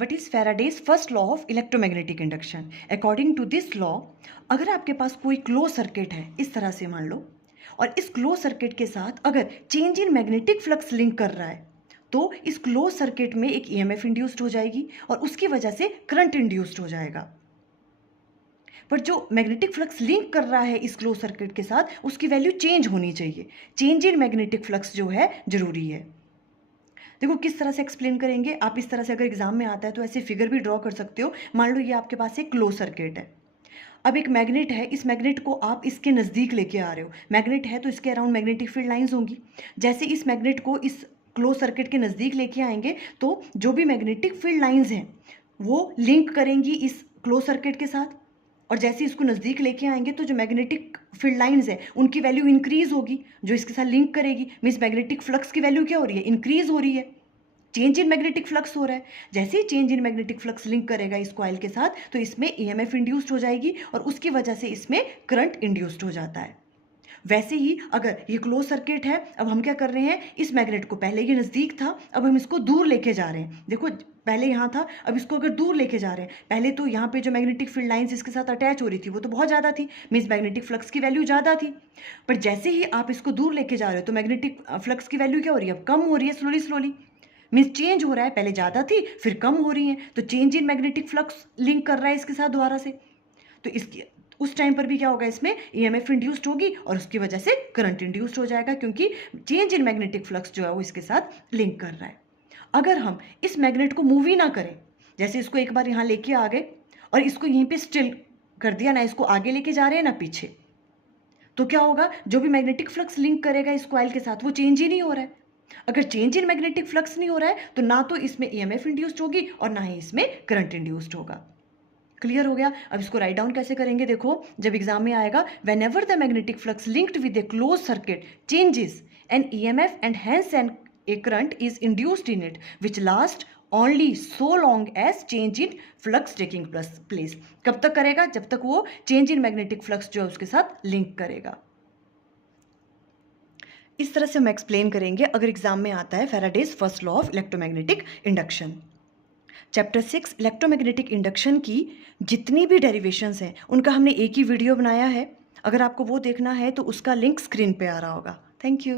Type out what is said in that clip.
What is Faraday's first law of electromagnetic induction. According to this law, अगर आपके पास कोई close circuit है, इस तरह से मान लो, और इस क्लोज सर्किट के साथ अगर change in magnetic flux link कर रहा है तो इस क्लोज सर्किट में एक ईएमएफ इंड्यूस्ड हो जाएगी और उसकी वजह से करंट इंड्यूस्ड हो जाएगा। पर जो मैग्नेटिक फ्लक्स लिंक कर रहा है इस क्लोज सर्किट के साथ, उसकी वैल्यू चेंज होनी चाहिए। चेंज इन मैग्नेटिक फ्लक्स जो है जरूरी है। देखो किस तरह से एक्सप्लेन करेंगे आप। इस तरह से अगर एग्जाम में आता है तो ऐसे फिगर भी ड्रॉ कर सकते हो। मान लो ये आपके पास एक क्लोज सर्किट है, अब एक मैग्नेट है, इस मैग्नेट को आप इसके नज़दीक लेके आ रहे हो। मैग्नेट है तो इसके अराउंड मैग्नेटिक फील्ड लाइंस होंगी। जैसे इस मैग्नेट को इस क्लोज सर्किट के नज़दीक लेके आएंगे तो जो भी मैग्नेटिक फील्ड लाइंस हैं वो लिंक करेंगी इस क्लोज सर्किट के साथ, और जैसे इसको नज़दीक लेके आएंगे तो जो मैग्नेटिक फील्ड लाइंस है उनकी वैल्यू इंक्रीज होगी, जो इसके साथ लिंक करेगी। मीन्स मैग्नेटिक फ्लक्स की वैल्यू क्या हो रही है, इंक्रीज हो रही है। चेंज इन मैग्नेटिक फ्लक्स हो रहा है। जैसे ही change in magnetic flux link करेगा इस कॉइल के साथ तो इसमें ईएमएफ इंड्यूस्ड हो जाएगी और उसकी वजह से इसमें करंट इंड्यूस्ड हो जाता है। वैसे ही अगर ये क्लोज सर्किट है, अब हम क्या कर रहे हैं, इस मैग्नेट को पहले ये नज़दीक था, अब हम इसको दूर लेके जा रहे हैं। देखो पहले यहाँ था, अब इसको अगर दूर लेके जा रहे हैं। पहले तो यहाँ पे जो मैग्नेटिक फील्ड लाइंस इसके साथ अटैच हो रही थी वो तो बहुत ज़्यादा थी, मीन्स मैग्नेटिक फ्लक्स की वैल्यू ज़्यादा थी। पर जैसे ही आप इसको दूर लेके जा रहे हो तो मैग्नेटिक फ्लक्स की वैल्यू क्या हो रही है, अब कम हो रही है, स्लोली स्लोली। मीन्स चेंज हो रहा है, पहले ज़्यादा थी फिर कम हो रही है। तो change in magnetic flux link कर रहा है इसके साथ दोबारा से, तो इसकी उस टाइम पर भी क्या होगा, इसमें ईएमएफ इंड्यूस्ड होगी और उसकी वजह से करंट इंड्यूस्ड हो जाएगा, क्योंकि चेंज इन मैग्नेटिक फ्लक्स जो है वो इसके साथ लिंक कर रहा है। अगर हम इस मैग्नेट को मूव ही ना करें, जैसे इसको एक बार यहाँ लेके आ गए और इसको यहीं पे स्टिल कर दिया, ना इसको आगे लेके जा रहे हैं ना पीछे, तो क्या होगा, जो भी मैग्नेटिक फ्लक्स लिंक करेगा इस कॉइल के साथ वो चेंज ही नहीं हो रहा है। अगर चेंज इन मैग्नेटिक फ्लक्स नहीं हो रहा है तो ना तो इसमें ईएमएफ इंड्यूस्ड होगी और ना ही इसमें करंट इंड्यूस्ड होगा। क्लियर हो गया। अब इसको राइट डाउन कैसे करेंगे, देखो जब एग्जाम में आएगा, whenever the magnetic flux linked with a close circuit changes an EMF and hence an a current is induced in it which last only so long as change in flux taking place. कब तक करेगा, जब तक वो change in magnetic flux जो है उसके साथ लिंक करेगा। इस तरह से हम एक्सप्लेन करेंगे अगर एग्जाम में आता है Faraday's first law of electromagnetic induction. Chapter 6 electromagnetic induction की जितनी भी डेरिवेशंस हैं उनका हमने एक ही वीडियो बनाया है। अगर आपको वो देखना है तो उसका लिंक स्क्रीन पे आ रहा होगा। Thank you.